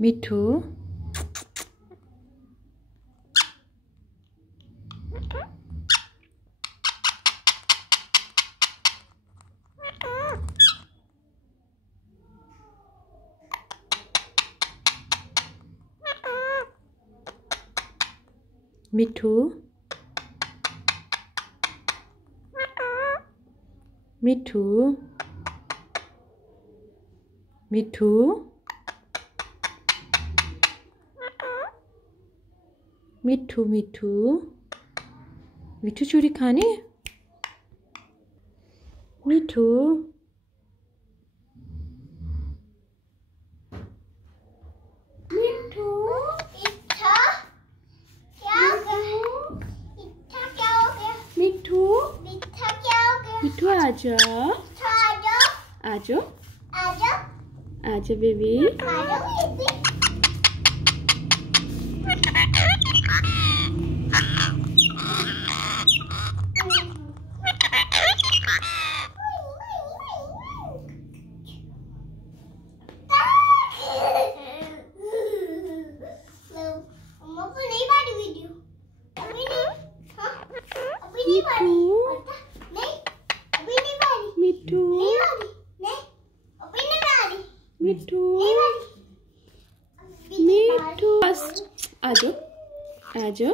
मिठू मिठू मिठू मिठू मिठू मिठू मिठू चूरी खाने मिठू मिठू इच्छा क्या हो गया? इच्छा क्या हो गया? मिठू इच्छा क्या हो गया? मिठू आजा आजा आजो आजा आजा बेबी आजा बेबी मिठू मिठू मिठू आजो आजो